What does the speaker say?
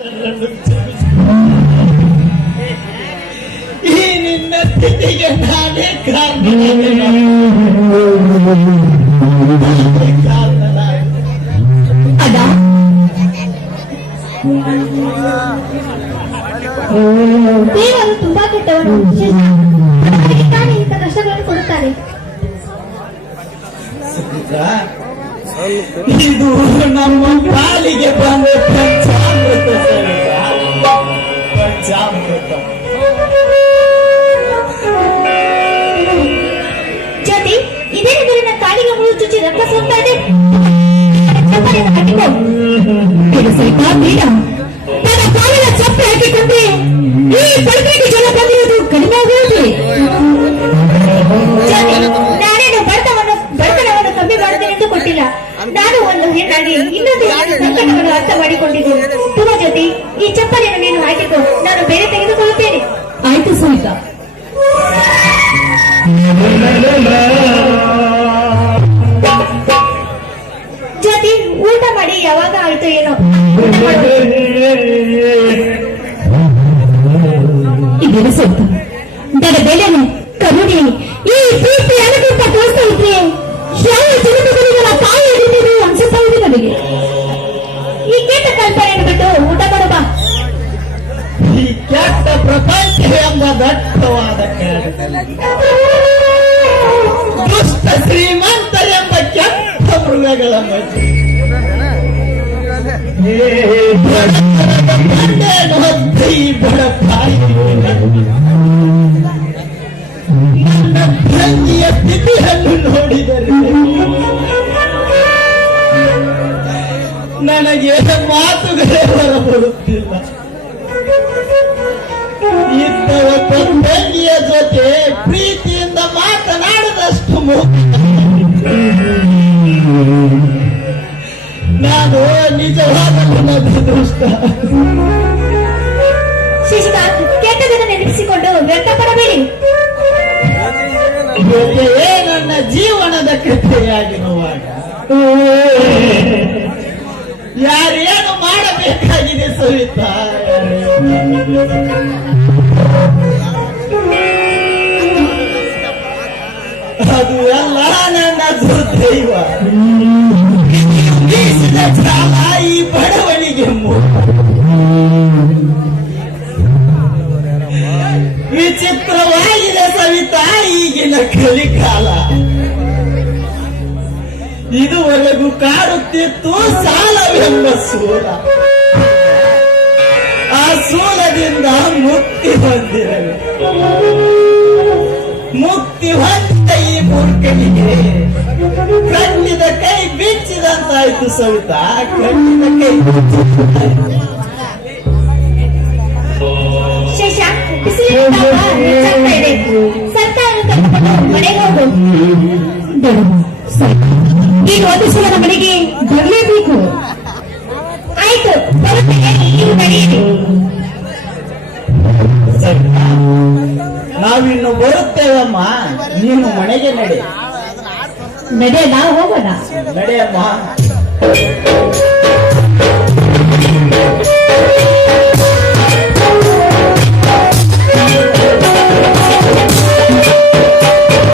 ಈ ನಿನ್ನ ಸ್ಥಿತಿಗೆ ನಾನೇ ಕಾರಣ. ಅದ ದೇವರು ತುಂಬಾ ಕೆಟ್ಟವನು. ತಾನೇ ಇಂಥ ಕಷ್ಟಗಳನ್ನು ಕೊಡುತ್ತಾರೆ. ಇದು ನಮ್ಮ ಕಾಲಿಗೆ ಬಂದ ಪಂಚಾಮೃತ ಪಂಚಾಮೃತ. ಜ್ಯೋತಿ, ಇದೇ ನನ್ನ ಕಾಲಿಗೆ ಮುಳು ಚುಚ್ಚಿ ರಕ್ತ ಹೋಗ್ತಾ ಇದೆ. ಸ್ವಲ್ಪ ಬೇಡ. ತನ್ನ ಕಾಲಿನ ಚಪ್ಪೆ ಹಾಕಿಕೊಂಡೆ ಈ ಪಡಕೆಗೆ ಜಲ ಬಂದಿರುವುದು ಕಡಿಮೆ ಆಗಿರುತ್ತದೆ. ನಾನೇನು ಬಡತನವನ್ನು ಕಮ್ಮಿ ಮಾಡುತ್ತೇನೆ ಎಂದು ಕೊಟ್ಟಿಲ್ಲ. ನಾನು ಒಂದು ಹೆಣ್ಣಾಗಿ ಇನ್ನೊಂದು ಸಂಕಟವನ್ನು ಅರ್ಥ ಮಾಡಿಕೊಂಡಿದ್ದೇನೆ. ತುಂಬ ಜೊತೆ ಈ ಚಪ್ಪಲಿಯನ್ನು ನೀನು ಹಾಕಿಕೊ, ನಾನು ಬೇರೆ ತೆಗೆದುಕೊಳ್ಳುತ್ತೇನೆ. ಆಯ್ತು ಸುಮಿತಾ. ಜೊತೆ ಊಟ ಮಾಡಿ ಯಾವಾಗ ಆಯ್ತು ಏನೋ. ಇದೇನು ಸ್ವಲ್ಪ ದಡ ಬೆಲೆನು ಕರುಣೆ ಈ ಪ್ರೀತಿ ಅನಗಿಂತ ತೋರಿಸ್ತಾ ಇದ್ರೆ ಯಾವ ಜಗತ್ತುಗಳಿಗೆ ನಾ ತಾಯಿ ಹಿಡಿದಿದ್ದು ಅನ್ಸುತ್ತಾ ಇದೆ ನನಗೆ. ಈ ಕೆಟ್ಟ ಕಲ್ಪನೆಯನ್ನು ಬಿಟ್ಟು ಊಟ ಮಾಡಬ. ಈ ಕೆಟ್ಟ ಪ್ರಪಂಚ ಎಂಬ ದಟ್ಟವಾದ ದುಷ್ಟ ಶ್ರೀಮಂತ ಎಂಬ ಕೆಟ್ಟ ಮೃಗಗಳ ಮಧ್ಯೆ ಈ ಬಡ ತಾಯಿ ನನ್ನ ತಂಗಿಯ ಸ್ಥಿತಿಯನ್ನು ನೋಡಿದರೆ ನನಗೆ ಮಾತುಗಳೇ ಹೊರಬರುತ್ತಿಲ್ಲ. ಇಂತಹ ತಂಗಿಯ ಜೊತೆ ಪ್ರೀತಿಯಿಂದ ಮಾತನಾಡದಷ್ಟು ನಾನು ನಿಜವಾದ ದುಷ್ಟ. ಶಶಿಕಾಂತ್, ಕೆಟ್ಟದನ್ನು ನೆನಪಿಸಿಕೊಂಡು ವ್ಯರ್ಥಪಡಬೇಡಿ. ಜೊತೆಯೇ ನನ್ನ ಜೀವನದ ಕಥೆಯಾಗಿರುವಾಗ ಯಾರೇನು ಮಾಡಬೇಕಾಗಿದೆ ಸವಿತಾ? ಅದು ಎಲ್ಲ ನನ್ನ ದುರ್ದೈವ. ಸಾಲ ಈ ಬಡವನಿಗೆ ವಿಚಿತ್ರವಾಗಿದೆ ಸವಿತಾ ಈಗಿನ ಕಲಿಕಾಲ. ಇದುವರೆಗೂ ಕಾಡುತ್ತಿತ್ತು ಸಾಲವೆಂಬ ಸೂಲ. ಆ ಸೂಲದಿಂದ ಮುಕ್ತಿ ಹೊಂದಿರಲು ಮುಕ್ತಿ ಹೊಂದಿದ ಈ ಮೂರ್ಖನಿಗೆ ಕಣ್ಣಿದ ಕೈ ಬಿಚ್ಚಿದಂತಾಯ್ತು ಸವಿತಾ. ಕಣ್ಣಿದ ಕೈ ಈಗ ಒಂದು ಸಲ ಮನೆಗೆ ಬರಲೇಬೇಕು. ಆಯ್ತು, ನಾವಿನ್ನು ಬರುತ್ತೇವಮ್ಮ. ನೀನು ಮನೆಗೆ ನಡೆ. ನಾವು ಹೋಗೋಣ. ನಡೆಯಮ್ಮ.